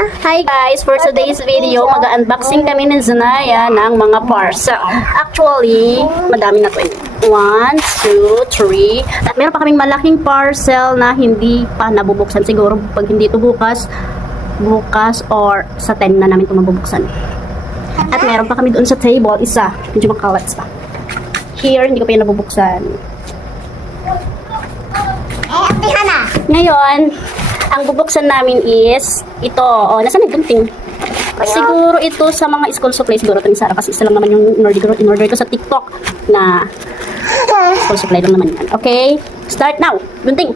Hi guys! For today's video, mag-unboxing kami ni Zanaya ng mga parcel. Actually, madami na to. 1, 2, 3. At meron pa kaming malaking parcel na hindi pa nabubuksan. Siguro pag hindi ito bukas or sa 10 na namin ito mabubuksan. At meron pa kami doon sa table, isa. Medyo makalats pa. Here, hindi ko pa yun nabubuksan. Ngayon, ang bubuksan namin is ito. Oh, nasa naggunting? Siguro ito sa mga school supplies. Siguro ito ni Sarah kasi isa lang naman yung in-order ko sa TikTok na school supply lang naman yan. Okay? Start now. Gunting.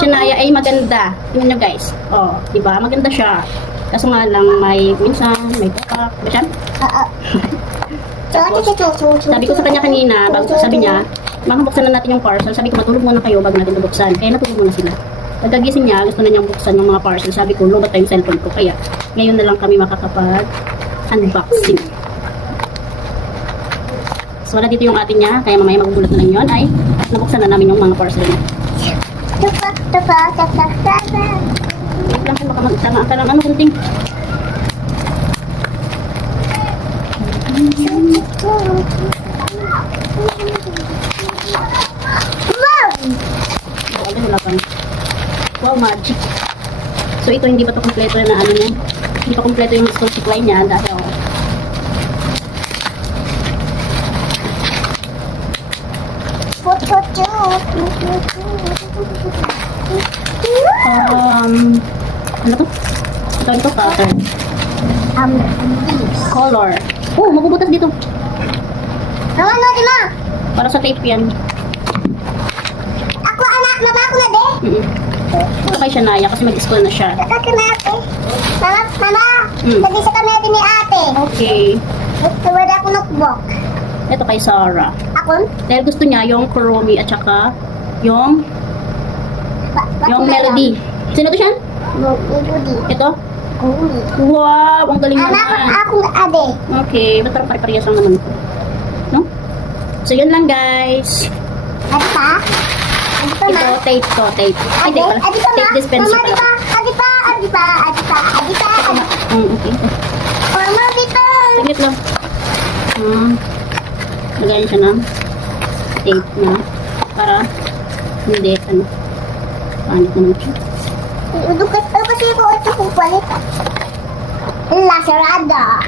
Shania ay maganda. Tingnan nyo guys. Oh, diba? Maganda siya. Kaso nga lang minsan may pakak. Ba siya? Tapos, sabi ko sa kanya kanina, sabi niya, buksan na natin yung parcel. Sabi ko, matulog muna kayo bago natin buksan. Kaya natulog muna sila. Pagkagising niya, gusto na niyang buksan yung mga parcel. Sabi ko, lobat tayo yung cellphone ko. Kaya, ngayon na lang kami makakapag-unboxing. So, wala dito yung atin niya. Kaya mamaya magugulat na lang yun. Ay, nabuksan na namin yung mga parcel niya. Wait lang, baka magtama ka lang. Ano, kunting? Wow, magic. So, ito hindi pa to kompleto na ano niya. Hindi pa kompleto yung school supply niya dahil ano to? Ito pattern. Color. Oh, mabubutas dito. Ano, di ma? Para sa tape yan. Ako, anak, mama ko na, de. Ito kay Shania kasi mag-school na siya. Ito na, ate. Mama, nag-isa kami natin ni ate. Okay. Wala ako notebook. Ito kay Sarah. Ako? Dahil gusto niya yung Kuromi at saka yung Melody. Sino to siya? Melody. Ito? Melody. Wow, ang galing Anak, naman. ako na, ate. Okay, ba't parang pare-parehas lang naman ito? No? So, yun lang guys. Ate pa? Ate pa, ma? Ito, tape to, tape. Ay, tape pala. Ate pa, ma? Tape dispenser Mama, pala. ate pa, ate pa, ate pa, ate pa, ate pa. Okay. Mama, ate pa. Saglit lang. Lagayan siya ng tape na para hindi, panit naman siya. Udukas pa kasi ako ito pupalit. La Sarada.